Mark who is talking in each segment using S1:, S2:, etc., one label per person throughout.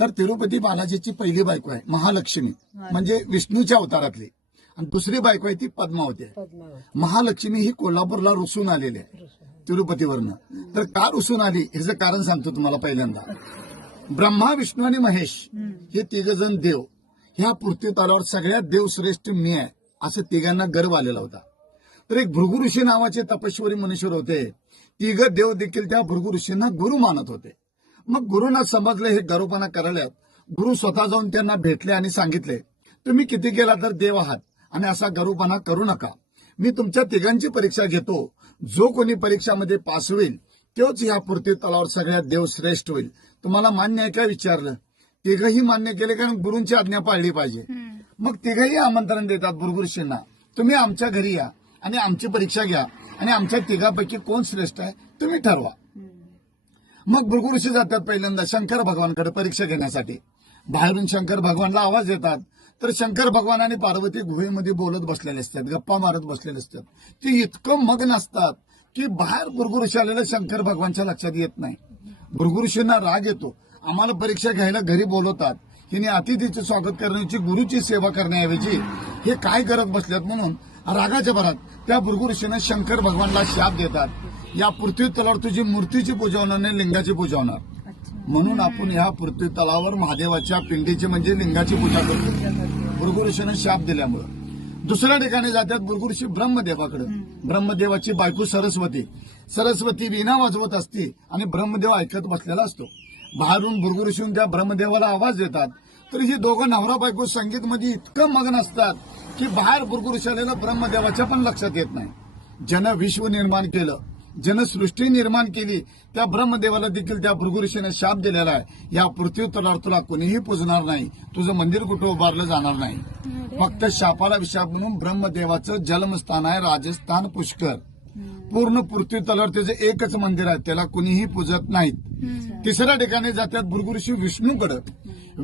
S1: तर तिरुपती बालाजीची पहिली बायको आहे महालक्ष्मी म्हणजे विष्णूच्या अवतारातली आणि दुसरी बायको आहे ती पद्मावती आहे महालक्ष्मी ही कोल्हापूरला रुसून आलेली आहे तिरुपतीवरनं तर का रुसून आली ह्याचं कारण सांगतो तुम्हाला पहिल्यांदा ब्रह्मा विष्णू आणि महेश हे तिघजण देव ह्या पृथ्वी तलावर सगळ्यात श्रेष्ठ मी आहे असं तिघांना गर्व आलेला होता तर एक भृगुऋषी नावाचे तपश्वरी मनुष्य होते तिघ देव देखील त्या भृगुऋषींना गुरु मानत होते मग गुरुना समजले हे गरोपणा करल्यात गुरु स्वतः जाऊन त्यांना भेटले आणि सांगितले तुम्ही किती गेला तर देव आहात आणि असा गरोपणा करू नका मी तुमच्या तिघांची परीक्षा घेतो जो कोणी परीक्षामध्ये पास होईल तोच या पूर्ती तलावर सगळ्यात देव श्रेष्ठ होईल तुम्हाला मान्य आहे का विचारलं तिघही मान्य केले कारण गुरुंची आज्ञा पाळली पाहिजे मग तिघही आमंत्रण देतात गुरुगुरुशींना तुम्ही आमच्या घरी या आणि आमची परीक्षा घ्या आणि आमच्या तिघापैकी कोण श्रेष्ठ आहे तुम्ही ठरवा मग भुरगुरुशी जातात पहिल्यांदा शंकर भगवानकडे परीक्षा घेण्यासाठी बाहेरून शंकर भगवानला आवाज येतात तर शंकर भगवान आणि पार्वती गुहेमध्ये बोलत बसलेले असतात गप्पा मारत बसलेले असतात ते इतकं मग्न असतात की बाहेर भुरगुरुषी आलेलं शंकर भगवानच्या लक्षात येत नाही भुरगुरुषींना राग येतो आम्हाला परीक्षा घ्यायला घरी बोलवतात हिने अतिथीचं स्वागत करण्याची गुरुची सेवा करण्याऐवजी हे काय करत बसल्यात म्हणून रागाच्या भरात त्या ऋषीनं शंकर भगवानला शाप देतात या पृथ्वी तलावर तुझी मूर्तीची पूजा होणार नाही लिंगाची पूजा होणार म्हणून आपण या पृथ्वी तलावर महादेवाच्या पिंडीची म्हणजे लिंगाची पूजा करतो भृगुऋषीनं शाप दिल्यामुळं दुसऱ्या ठिकाणी जातात ऋषी ब्रह्मदेवाकडे ब्रह्मदेवाची बायको सरस्वती सरस्वती वीणा वाजवत असते आणि ब्रह्मदेव ऐकत बसलेला असतो बाहेरून भृगुऋषीहून त्या ब्रह्मदेवाला आवाज देतात तर ही दोघं नवरा बायको संगीत मध्ये इतकं मग्न असतात की बाहेर भृगुऋषी आलेलं ब्रह्मदेवाच्या पण लक्षात येत नाही ज्यानं विश्व निर्माण केलं जनसृष्टी निर्माण केली त्या ब्रह्मदेवाला देखील त्या भृगुऋषीने शाप दिलेला आहे या पृथ्वी तलावर तुला कोणीही पुजणार नाही तुझं मंदिर कुठं उभारलं जाणार नाही फक्त शापाला विशाप म्हणून ब्रह्मदेवाचं जन्मस्थान आहे राजस्थान पुष्कर पूर्ण पृथ्वी तलावर त्याचं एकच मंदिर आहे त्याला कुणीही पूजत नाहीत तिसऱ्या ठिकाणी जातात भृगुऋषी विष्णूकडे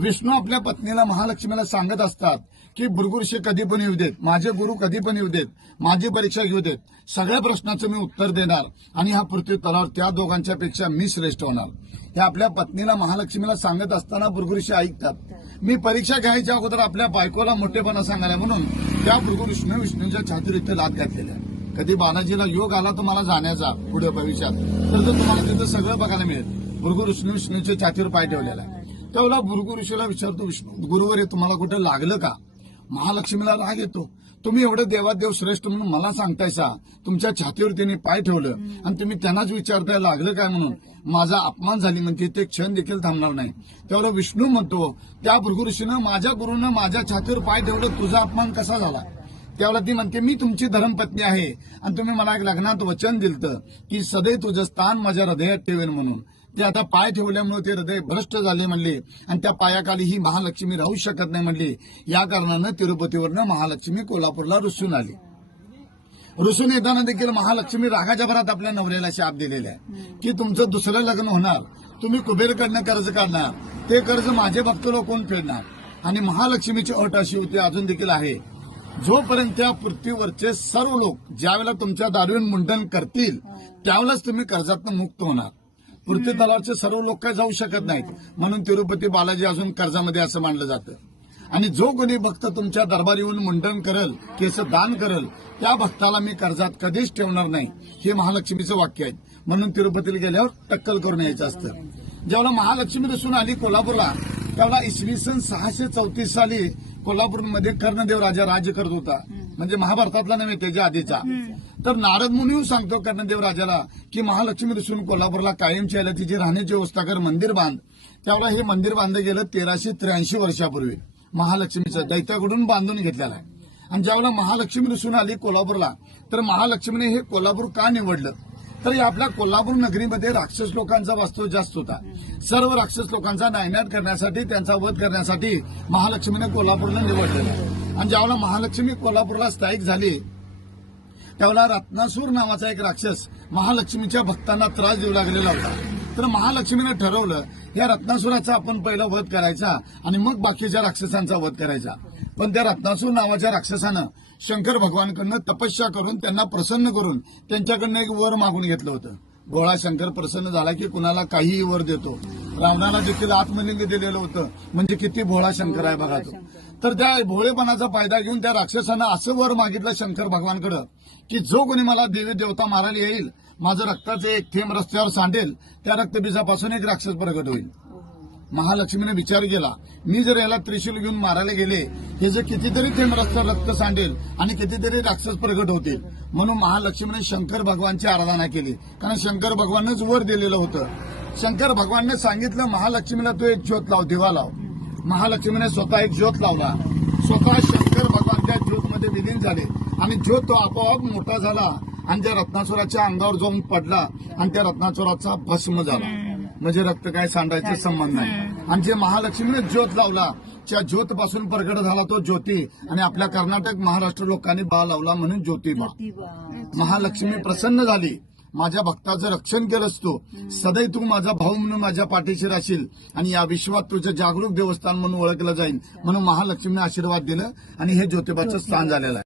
S1: विष्णू आपल्या पत्नीला महालक्ष्मीला सांगत असतात की भृगुऋषी कधी पण येऊ देत माझे गुरु कधी पण येऊ देत माझी परीक्षा घेऊ देत सगळ्या प्रश्नाचं मी उत्तर देणार आणि हा पृथ्वी तलावर त्या दोघांच्या पेक्षा मी श्रेष्ठ होणार हे आपल्या पत्नीला महालक्ष्मीला सांगत असताना भृगुऋषी ऐकतात मी परीक्षा घ्यायच्या अगोदर आपल्या बायकोला मोठेपणा सांगायला म्हणून त्या भृगुऋष्ण विष्णूच्या छात्र इथे लाद घातलेल्या कधी बालाजीला योग आला तुम्हाला जाण्याचा पुढे भविष्यात तर तुम्हाला तिथं सगळं बघायला मिळेल भुरगु ऋषी विष्णूच्या छातीवर पाय ठेवलेला आहे त्यावेळेला ऋषीला विचारतो विष्णू गुरुवर तुम्हाला कुठं लागलं का महालक्ष्मीला राग येतो तुम्ही एवढं देवादेव श्रेष्ठ म्हणून मला सांगतायसा तुमच्या छातीवर त्यांनी पाय ठेवलं आणि तुम्ही त्यांनाच विचारताय लागलं काय म्हणून माझा अपमान झाली म्हणते ते क्षण देखील थांबणार नाही त्यावर विष्णू म्हणतो त्या ऋषीनं माझ्या गुरुनं माझ्या छातीवर पाय ठेवलं तुझा अपमान कसा झाला त्यावेळेला ती म्हणते मी तुमची धर्मपत्नी आहे आणि तुम्ही मला एक लग्नात वचन दिलं की सदैव तुझं स्थान माझ्या हृदयात ठेवेन म्हणून ते आता पाय ठेवल्यामुळे ते हृदय भ्रष्ट झाले म्हणले आणि त्या पायाखाली ही महालक्ष्मी राहू शकत नाही म्हणली या कारणानं तिरुपतीवरनं महालक्ष्मी कोल्हापूरला रुसून आली रुसून येताना देखील महालक्ष्मी रागाच्या भरात आपल्या नवऱ्याला शाप दिलेला आहे की तुमचं दुसरं लग्न होणार तुम्ही कुबेरकडनं कर्ज काढणार ते कर्ज माझे भक्त लोक कोण फेडणार आणि महालक्ष्मीची अट अशी होती अजून देखील आहे जोपर्यंत त्या पृथ्वीवरचे सर्व लोक ज्यावेळेला तुमच्या दारूण मुंडन करतील हो. त्यावेळेलाच तुम्ही कर्जातून मुक्त होणार पृथ्वी तलावरचे सर्व लोक काय जाऊ शकत नाहीत म्हणून तिरुपती बालाजी अजून कर्जामध्ये असं मानलं जातं आणि जो कोणी भक्त तुमच्या दरबार येऊन मुंडन करल केस दान करल त्या भक्ताला मी कर्जात कधीच ठेवणार नाही हे महालक्ष्मीचं वाक्य आहे म्हणून तिरुपतीला गेल्यावर टक्कल करून यायचं असतं जेवढा महालक्ष्मी दिसून आली कोल्हापूरला तेवढा इसवी सन सहाशे चौतीस साली कोल्हापूरमध्ये कर्णदेव राजा राज्य करत होता म्हणजे महाभारतातला नव्हे त्याच्या आधीचा तर नारद मुनी सांगतो कर्णदेव राजाला की महालक्ष्मी दिसून कोल्हापूरला कायम आलं तिची राहण्याची व्यवस्था कर मंदिर बांध त्यावेळेला हे मंदिर बांधलं गेलं तेराशे त्र्याऐंशी वर्षापूर्वी महालक्ष्मीचं दैत्याकडून बांधून घेतलेला आहे आणि ज्यावेळेला महालक्ष्मी दिसून आली कोल्हापूरला तर महालक्ष्मीने हे कोल्हापूर का निवडलं तर आपल्या कोल्हापूर नगरीमध्ये राक्षस लोकांचा वास्तव जास्त होता सर्व राक्षस लोकांचा नायनाट करण्यासाठी त्यांचा वध करण्यासाठी महालक्ष्मीने कोल्हापूरला निवडलेलं आणि ज्यावेळेला महालक्ष्मी कोल्हापूरला स्थायिक झाली त्यावेळेला रत्नासूर नावाचा एक राक्षस महालक्ष्मीच्या भक्तांना त्रास देऊ लागलेला होता तर महालक्ष्मीनं ठरवलं या रत्नासुराचा आपण पहिला वध करायचा आणि मग बाकीच्या राक्षसांचा वध करायचा पण त्या रत्नासूर नावाच्या राक्षसानं शंकर भगवानकडनं तपस्या करून त्यांना प्रसन्न करून त्यांच्याकडनं एक वर मागून घेतलं होतं गोळा शंकर प्रसन्न झाला की कुणाला काहीही वर देतो रावणाला देखील आत्मलिंग दिलेलं होतं म्हणजे किती भोळा शंकर आहे बघा तर त्या भोळेपणाचा फायदा घेऊन त्या राक्षसानं असं वर मागितलं शंकर भगवानकडं की जो कोणी मला देवी देवता मारायला येईल माझं रक्ताचं एक थेंब रस्त्यावर सांडेल त्या रक्तबीजापासून एक राक्षस प्रगट होईल महालक्ष्मीने विचार केला मी जर याला त्रिशूल घेऊन मारायला गेले हे जर कितीतरी थेंब रक्त सांडेल आणि कितीतरी राक्षस प्रगट होतील म्हणून महालक्ष्मीने शंकर भगवानची आराधना केली कारण शंकर भगवानच वर दिलेलं होतं शंकर भगवानने सांगितलं महालक्ष्मीला तू एक ज्योत लाव दिवा लाव महालक्ष्मीने स्वतः एक ज्योत लावला स्वतः शंकर भगवान त्या ज्योतमध्ये विलीन झाले आणि ज्योत तो आपोआप मोठा झाला आणि त्या रत्नाचोराच्या अंगावर जाऊन पडला आणि त्या रत्नाचोराचा भस्म झाला म्हणजे रक्त काय सांडायचं संबंध नाही आणि जे महालक्ष्मीने ज्योत लावला त्या ज्योत पासून प्रगट झाला तो ज्योती आणि आपल्या कर्नाटक महाराष्ट्र लोकांनी बा लावला म्हणून ज्योतिबा महालक्ष्मी प्रसन्न झाली माझ्या भक्ताचं रक्षण केलं असतो सदैव तू माझा भाऊ म्हणून माझ्या पाठीशी राशील आणि या विश्वात तुझं जागरूक देवस्थान म्हणून ओळखलं जाईल म्हणून महालक्ष्मीने आशीर्वाद दिलं आणि हे ज्योतिबाचं स्थान झालेलं आहे